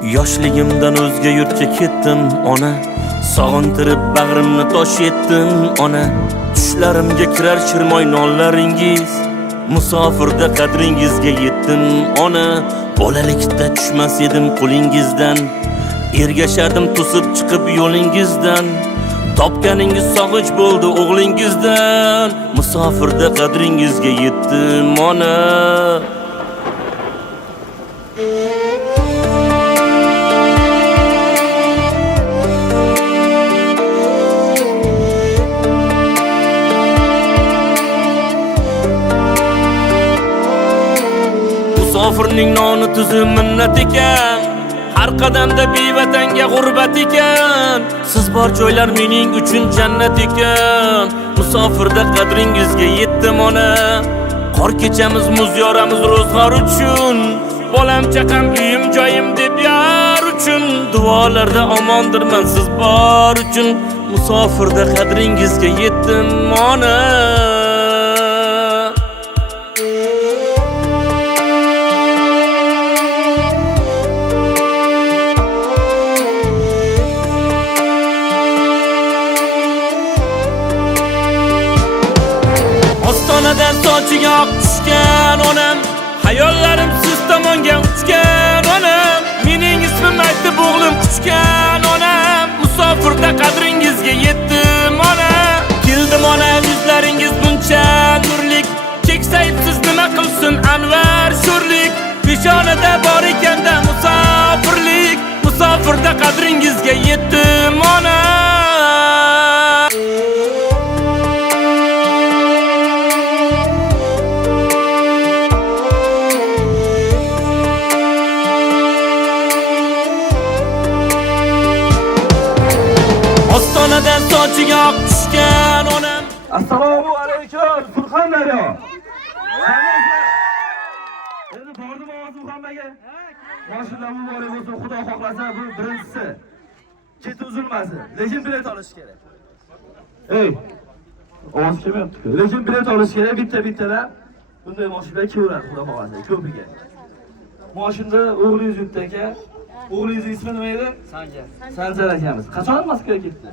Yoshligimdan o'zga yurtga ketdim ona, sog'intirib bag'rimni tosh etdim ona. Tushlarimga kirar shirmoy nonlaringiz, musofirda qadringizga yetdim ona. Bolalikda tushmas edim qo'lingizdan, ergashardim to'sib chiqib yo'lingizdan. Topganingiz sog'ich bo'ldi o'g'lingizdan, musofirda qadringizga yetdim ona. Musofirning noni tuzi minnat ekan, har qadamda bevatanga g'urbat ekan. Siz bor joylar mening uchun jannat ekan, musofirda qadringizga yetdim ona. Qor kechamiz muz yoramiz ro'zg'or uchun, bolam chaqam uyim joyim deb yar uchun. Duolarda omondirman siz bor uchun, musofirda qadringizga yetdim ona. Ostonadan sochiga oq tushgan onam, hayollarim siz tomonga uchgan onam. Mening ismim aytib o'g'lim quchgan onam, musofirda qadringizga yetdim ona. Keldim ona, yuzlaringiz buncha nurlik, keksayibsiz nima qilsin anvar sho'rlik. Peshonada bor ekanda musofirlik, musofirda qadringizga yetdim ona. Ostonadan sochiga oq tushgan onam. Assalomu alaykum Surxondaryo. Endi bordim Ozilxonga. Mashina muborak bo'lsin, Xudo xohlasa bu birinchisi. Cheti uzilmasin, lekin bilet olish kerak. Ey, ovoz kelmayapti. Lekin bilet olish kerak, bitta-bittadan. Bunday mashinalar kelaveradi, Xudo xohlasa, ko'piga. Mashinada o'g'lingiz yurtda aka. O'g'lingizning ismi nima edi? Sanjar. Sanjar akamiz. Qachon Moskvaga ketdi?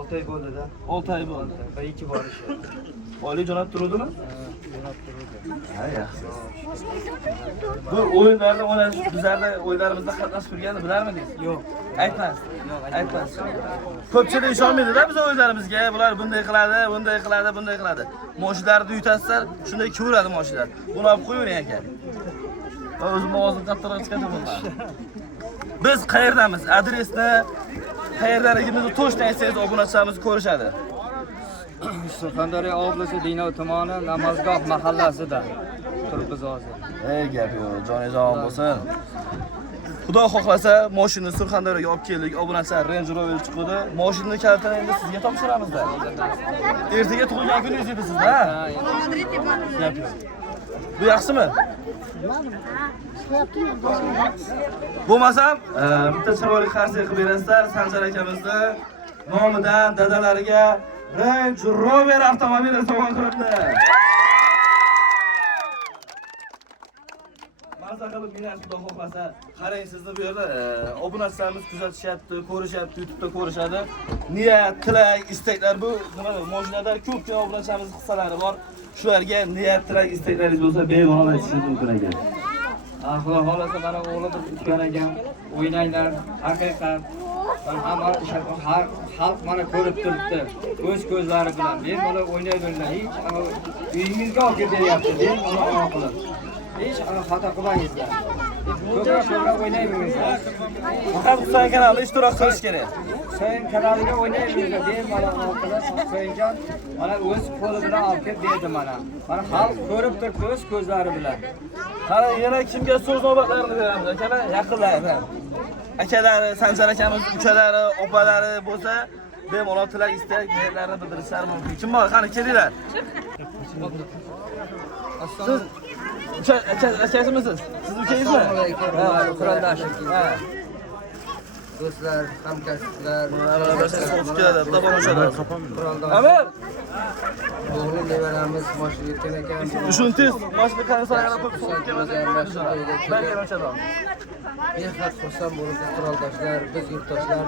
6 oy bo'ldi-da. 6 oy bo'ldi. Va 2 borishi. Oliy jo'nab turuvdimi? Jo'nab turdi. Ha, yaxshi. Bu o'yinlarda mana bizlarda o'yinlarimizda qatnashib turganini bilarmidingiz? Yo'q. Aytmas. Aytmas. Ko'pchilik ishonmaydi-da biz o'yinlarimizga. Bular bunday qiladi, bunday qiladi, bunday qiladi. Moshinlarni yutasizlar, shunday ko'radi moshinlar. Buni olib qo'yavering aka. O'zim ovozim qattiqroq chiqadi. Biz qayerdamiz? Adresni, qayerdaligimizni to'shni aytsangiz obunachilarimiz ko'rishadi. Surxondaryo oblasti Dinov tumani Namozgoh mahallasida turibmiz hozir. Ey gap yo'q, joningiz bo'lsin. Xudo xohlasa mashinani Surxondaryoga olib keldik, obunachilar Range Rover chiqdi. Mashinani kalitini endi sizga topshiramizda. Ertaga tug'ilgan kuningiz edi sizda. Gap yo'q. Bu yaxshimi? Bo'lmasam, bitta chiroyli qarsak qilib berasizlar. Sanjar akamizni nomidan dadalariga Range Rover avtomobili sovg'a qilibdi. Mazza qilib minasiz, Xudo xohlasa. Qarang, sizni bu yerda obunachilarimiz kuzatishyapti, ko'rishyapti, YouTube'da ko'rishadi. Niyat, tilak, istaklar bu nima? Mashinada ko'pgina obunachilarimiz hissalari bor. Shularga niyat, tilak, istaklaringiz bo'lsa bemalol aytishingiz mumkin ekan. Xudo xolasa mana o'g'limiz uchgan ekan, o'ynanglar, haqiqat. Xalq mana ko'rib turibdi, o'z ko'zlari bilan. Men mana o'ynayverlar, hech uyingizga olib kelyapti, men mana qilib. Hech xato qilmangizlar. Ko'proq o'ynayveringlar. Faqat Husayn kanalida ishtirok qilish kerak. Husayn kanaliga o'ynayveringlar, men mana qilib, Husaynjon mana o'z qo'li bilan olib kelib berdi mana. Mana xalq ko'rib turibdi o'z ko'zlari bilan. Qara, yana kimga so'z navbatlarini beramiz, akalar, yaqinlaridan. Akalari, Sanjar akamiz, uchalari, opalari bo'lsa, bemalol tilak, istak, niyatlarini bildirishlari mumkin. Kim bor? Qani kelinglar. Siz akasimisiz? Siz ukangizmi? Assalomu alaykum. Quroldoshim. Ha. Do'stlar, hamkasblar, Amir! o'g'lim nevaramiz mashina yetgan ekan. Shuni tez, mashina qanday qilib qo'yib keladi? Mashina Ben Behad xursand bo'libsiz quroldoshlar, biz yurtdoshlar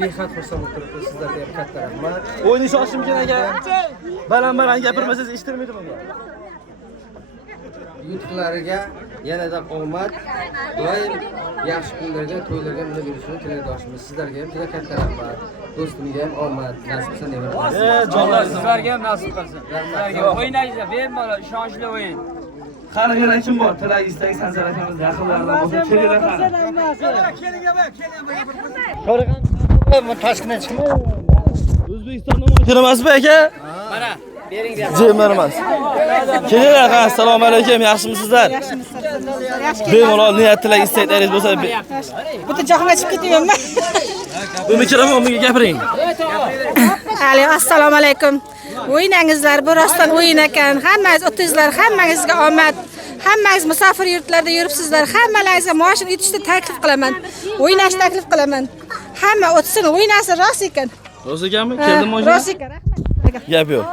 behad xursand bo'lib turibmiz. Sizlarga ham katta rahmat. O'yini shoshimkin aka. Baland-baland gapirmasangiz eshittirmaydi bunga. Yutuqlariga yanada omad, doim yaxshi kunlarga, to'ylarga minib yurishini tilakdoshimiz. Sizlarga ham juda katta rahmat. Do'stimga ham omad nasib qilsin deb o'ylayman. Alloh sizlarga ham nasib qilsin. Sizlarga o'ynaysiz, bemalol ishonchli o'yin. Qani yana kim bor? Tilak istak Sanjar akamiz yaqinlaridan bo'lsa kelinglar qani. O'zbekistonda mo'jira emasmi aka? Mana, bering bu Jemlar emas. Kelinglar qani. Assalomu alaykum, yaxshimisizlar? Bemalol niyat tilak istaklaringiz bo'lsa Butun jahonga chiqib ketyapman. bu mikrofon bunga gapiring. Assalomu alaykum. O'yiningizlar bu rostdan o'yin ekan. Hammangiz o'tizlar, hammangizga omad. Hammangiz musofir yurtlarda yuribsizlar. Hammalaringizga mashina yutishni taklif qilaman. O'ynashni taklif qilaman. Hamma o'tsin, o'ynasin rost ekan. Rost ekanmi? Keldim mashina. Rost ekan, rahmat. Gap yo'q.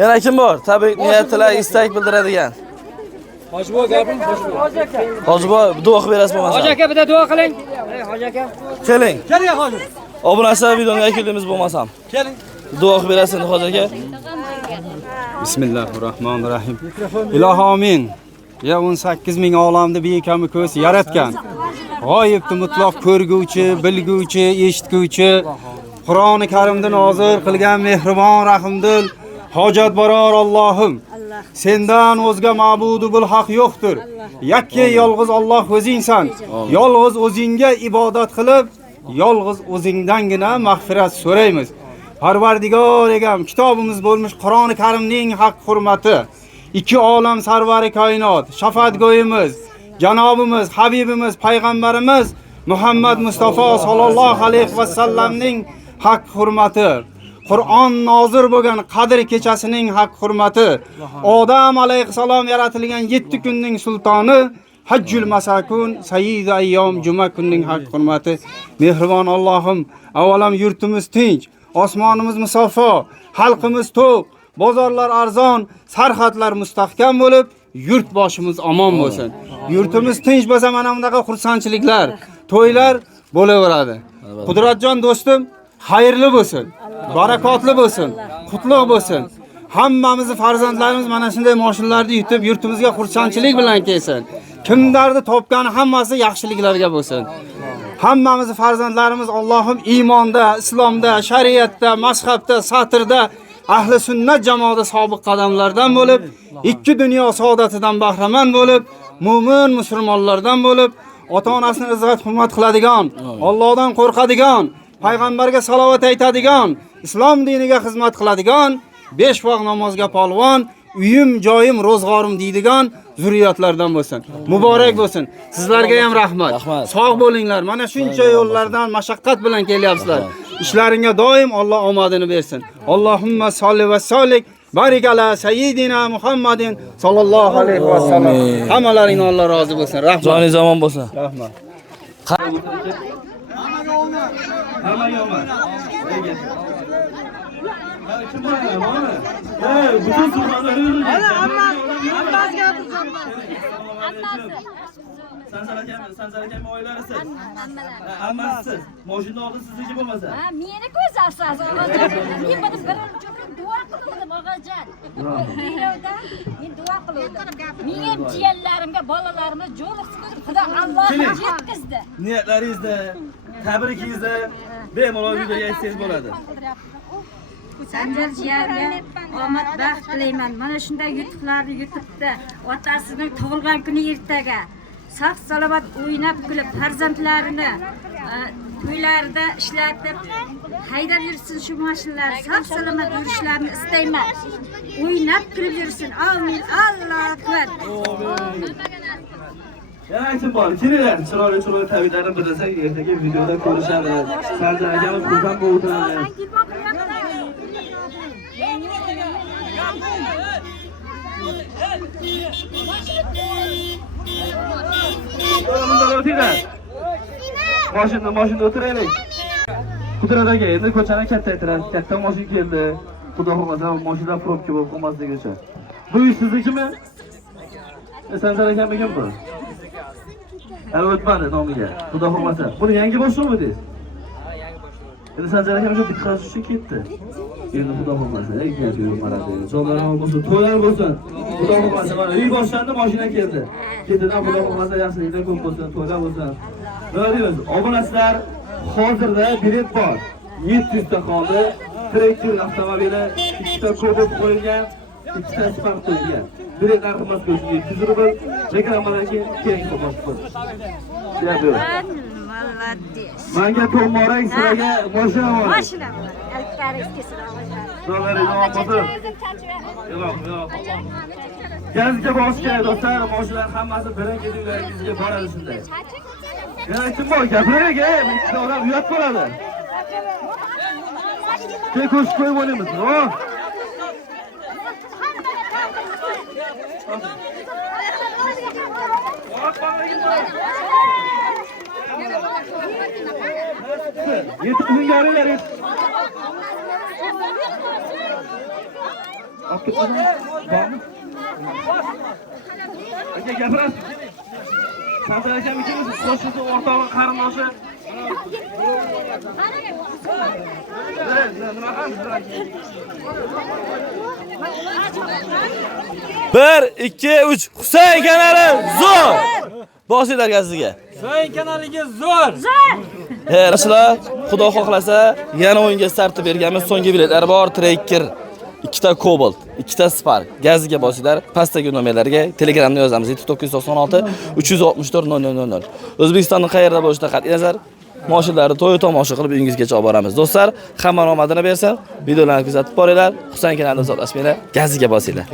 Yana kim bor? Tabrik, niyat, tilak, istak bildiradigan. Hojibo gapiring, Hojibo. Hojibo duo qilib berasiz bo'lmasa. Hoji aka bitta duo qiling. Hoji aka. Keling. Keling hoji. Obunachilar videoga kelimiz bo'lmasam. Keling. Duo qilib berasiz hoji aka. Bismillahirrohmanirrohim. Ilohi amin. Ya 18 ming olamni bekamı ko'z yaratgan. G'oyibni mutlaq ko'rguvchi, bilguvchi, eshitguvchi, Qur'oni Karimda nozil qilgan mehribon rahimdil hojat boror Allohim. Sendan o'zga ma'budu bil haq yo'qdir. Yakka yolg'iz Alloh o'zingsan. Yolg'iz o'zingga ibodat qilib, yolg'iz o'zingdangina mag'firat so'raymiz. Parvardigor egam, kitobimiz bo'lmuş Qur'oni Karimning haq hurmati, iki olam sarvari koinot, shafaatgo'yimiz, janobimiz, habibimiz, payg'ambarimiz Muhammad Mustafa sallallohu alayhi va sallamning haq hurmati, Qur'on nozil bo'lgan qadr kechasining haq hurmati, Odam alayhisalom yaratilgan 7 kunning sultoni, Hajjul masakun, sayyid ayyom juma kunning haq hurmati. Mehribon Allohim, avvalam yurtimiz tinch, osmonimiz musaffo, xalqimiz to'q, bozorlar arzon, sarhadlar mustahkam bo'lib, yurt boshimiz omon bo'lsin. Yurtimiz tinch bo'lsa mana bunaqa xursandchiliklar, to'ylar bo'laveradi. Qudratjon do'stim, xayrli bo'lsin, barakotli bo'lsin, qutlug' bo'lsin. Hammamizni farzandlarimiz mana shunday mashinalarni yutib, yurtimizga xursandchilik bilan kelsin. Kimlarni topgani hammasi yaxshiliklarga bo'lsin. Hammamizni farzandlarimiz Allohim iymonda, islomda, shariatda, mazhabda, satrda, ahli sunnat jamoada sobiq qadamlardan bo'lib, ikki dunyo saodatidan bahramand bo'lib, mu'min musulmonlardan bo'lib, ota-onasini izzat hurmat qiladigan, Allohdan qo'rqadigan, payg'ambarga salovat aytadigan, islom diniga xizmat qiladigan, 5 vaqt namozga polvon, uyim, joyim, ro'zg'orim deydigan zurriyatlardan bo'lsin. Muborak bo'lsin. Sizlarga ham rahmat. Sog' bo'linglar. Mana shuncha yo'llardan mashaqqat bilan kelyapsizlar. Ishlaringga doim Alloh omadini bersin. Allohumma solli va sallik barik ala sayyidina Muhammadin sallallohu alayhi va sallam. Hammalaringdan Alloh rozi bo'lsin. Rahmat. Joningiz omon bo'lsin. Rahmat. Hammaga omad. Kim bor mana? Butun sultonlarni Sanjar akam oilarisiz. Hammasiz. Mashina oldi sizniki bo'lmasa. Ha, meni ko'zasiz. Men buni birinchi duo qildim, og'ajon. Deyrovda men duo qildim. Men jiyanlarimga, bolalarimga jo'liqsin, Xudo Alloh yetkazdi. Niyatlaringizni, tabrikingizni bemalol videoga aytsangiz bo'ladi. Sanjar jiyanga omad baxt tilayman. Mana shunday yutuqlarni yutibdi. Otasining tug'ilgan kuni ertaga sog' salomat o'ynab kulib farzandlarini to'ylarida ishlatib haydab yursin shu mashinalar, sog' salomat yurishlarini istayman. O'ynab kulib yursin. Amin. Allohu akbar. Yana kim bor? Kelinglar, chiroyli tabriklarni bildirsak, ertaga videoda ko'rishadi. Sanjar akamiz xursand bo'lib o'tiradi. Mashina o'tiraylik. Qudrat aka, endi ko'chani kattaytirasiz. Katta mashina keldi. Xudo xohlasa mashina probka bo'lib qolmasligicha. Bu uy siznikimi? Sanjar akamniki bu. Hali o'tmadi nomiga. Xudo xohlasa. Buni yangi boshlovdingiz? Endi Sanjar aka shu bitkaz uchun ketdi. Endi Xudo xohlasa, ey gap maradi. Sonlar bo'lsin, to'ylar bo'lsin. Xudo xohlasa mana uy boshlandi, mashina keldi. Ketidan Xudo xohlasa yaxshiliklar ko'p bo'lsin, to'ylar bo'lsin. Nima deymiz? Obunachilar hozirda bilet bor. 700 ta qoldi. Tracker avtomobili 2 ta Cobalt qo'yilgan, 2 ta Spark qo'yilgan. Bilet narxi mazkur 700 rubl. Reklamadan keyin qo'yib. Menga to'g'morang sizlarga mashina bor. Mashina bor. Alkaristasida mashina. Do'stlar, yo'q. Gazga bosish kerak do'stlar, mashinalar hammasi birin-ketinglaringizga boradi shunday. Yana kim bor? Gapiring, ikkita odam uyat bo'ladi. Keyin ko'shib qo'yib olamiz. Yetib kelinglar. Olib ketmadimi? Bormi? Aka gapirasiz. Sanjar akam ikimiz qo'shni o'rtog'i qarindoshi. Nima qilamiz? 1 2 3 Husayn kanali zo'r. Boshinglar gaziga. Husayn kanaliga zo'r. Rasululloh, Xudo xohlasa, yana o'yinga start berganmiz. So'nggi biletlar bor, Tracker, 2 ta Cobalt, 2 ta Spark. Gaziga bosinglar, pastdagi nomerlarga Telegramda yozamiz. 996 364 0000. O'zbekistonning qayerda bo'lishidan qat'iy nazar, mashinalarni to'y tomosha qilib uyingizgacha olib boramiz. Do'stlar, hamma omadini bersin. Videolarni kuzatib boringlar. Husayn kanalida uzoqlashmanglar. Gaziga bosinglar.